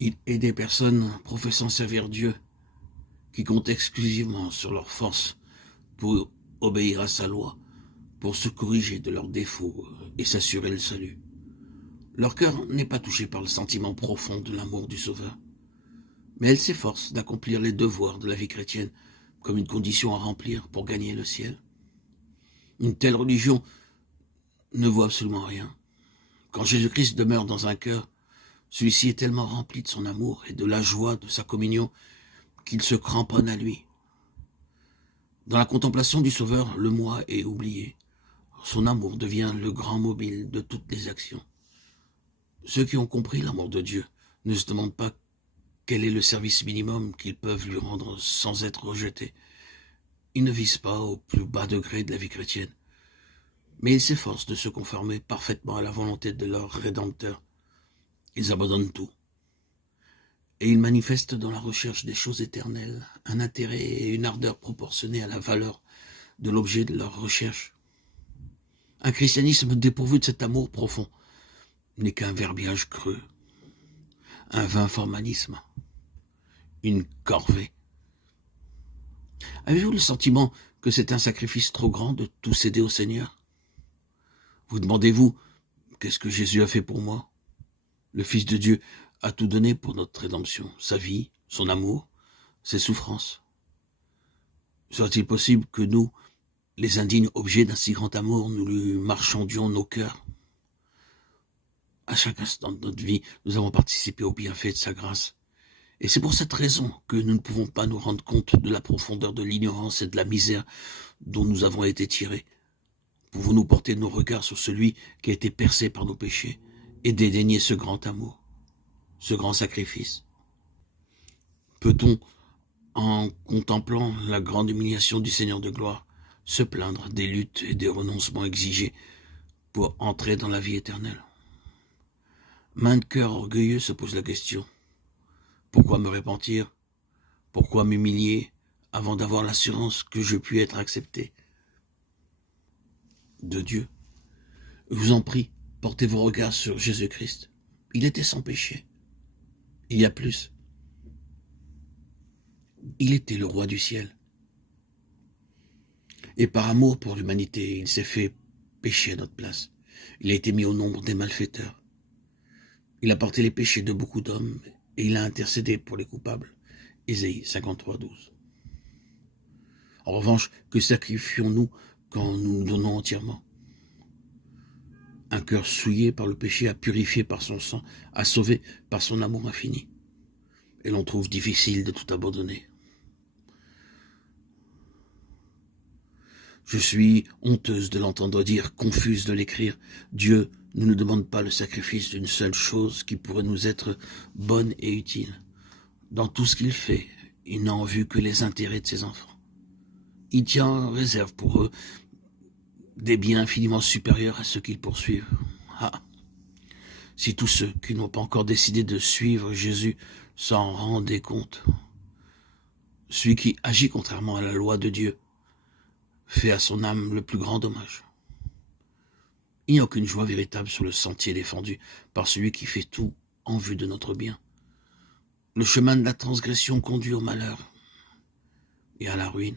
Il est des personnes professant servir Dieu qui comptent exclusivement sur leur force pour obéir à sa loi, pour se corriger de leurs défauts et s'assurer le salut. Leur cœur n'est pas touché par le sentiment profond de l'amour du Sauveur, mais elles s'efforcent d'accomplir les devoirs de la vie chrétienne comme une condition à remplir pour gagner le ciel. Une telle religion ne vaut absolument rien. Quand Jésus-Christ demeure dans un cœur, celui-ci est tellement rempli de son amour et de la joie de sa communion qu'il se cramponne à lui. Dans la contemplation du Sauveur, le moi est oublié. Son amour devient le grand mobile de toutes les actions. Ceux qui ont compris l'amour de Dieu ne se demandent pas quel est le service minimum qu'ils peuvent lui rendre sans être rejetés. Ils ne visent pas au plus bas degré de la vie chrétienne, mais ils s'efforcent de se conformer parfaitement à la volonté de leur Rédempteur. Ils abandonnent tout. Et ils manifestent dans la recherche des choses éternelles un intérêt et une ardeur proportionnés à la valeur de l'objet de leur recherche. Un christianisme dépourvu de cet amour profond n'est qu'un verbiage creux, un vain formalisme, une corvée. Avez-vous le sentiment que c'est un sacrifice trop grand de tout céder au Seigneur? Vous demandez-vous, qu'est-ce que Jésus a fait pour moi? Le Fils de Dieu a tout donné pour notre rédemption, sa vie, son amour, ses souffrances. Serait-il possible que nous, les indignes objets d'un si grand amour, nous lui marchandions nos cœurs? À chaque instant de notre vie, nous avons participé au bienfait de sa grâce. Et c'est pour cette raison que nous ne pouvons pas nous rendre compte de la profondeur de l'ignorance et de la misère dont nous avons été tirés. Pouvons-nous porter nos regards sur celui qui a été percé par nos péchés et dédaigner ce grand amour, ce grand sacrifice? Peut-on, en contemplant la grande humiliation du Seigneur de gloire, se plaindre des luttes et des renoncements exigés pour entrer dans la vie éternelle? Maint cœur orgueilleux se pose la question. Pourquoi me repentir? Pourquoi m'humilier avant d'avoir l'assurance que je puis être accepté de Dieu? Je vous en prie, portez vos regards sur Jésus-Christ. Il était sans péché. Il y a plus. Il était le roi du ciel. Et par amour pour l'humanité, il s'est fait pécher à notre place. Il a été mis au nombre des malfaiteurs. Il a porté les péchés de beaucoup d'hommes et il a intercédé pour les coupables. Ésaïe 53:12. En revanche, que sacrifions-nous quand nous nous donnons entièrement? Un cœur souillé par le péché, a purifié par son sang, a sauvé par son amour infini. Et l'on trouve difficile de tout abandonner. Je suis honteuse de l'entendre dire, confuse de l'écrire. Dieu ne nous demande pas le sacrifice d'une seule chose qui pourrait nous être bonne et utile. Dans tout ce qu'il fait, il n'a en vue que les intérêts de ses enfants. Il tient en réserve pour eux des biens infiniment supérieurs à ceux qu'ils poursuivent. Ah, si tous ceux qui n'ont pas encore décidé de suivre Jésus s'en rendaient compte. Celui qui agit contrairement à la loi de Dieu fait à son âme le plus grand dommage. Il n'y a aucune joie véritable sur le sentier défendu par celui qui fait tout en vue de notre bien. Le chemin de la transgression conduit au malheur et à la ruine.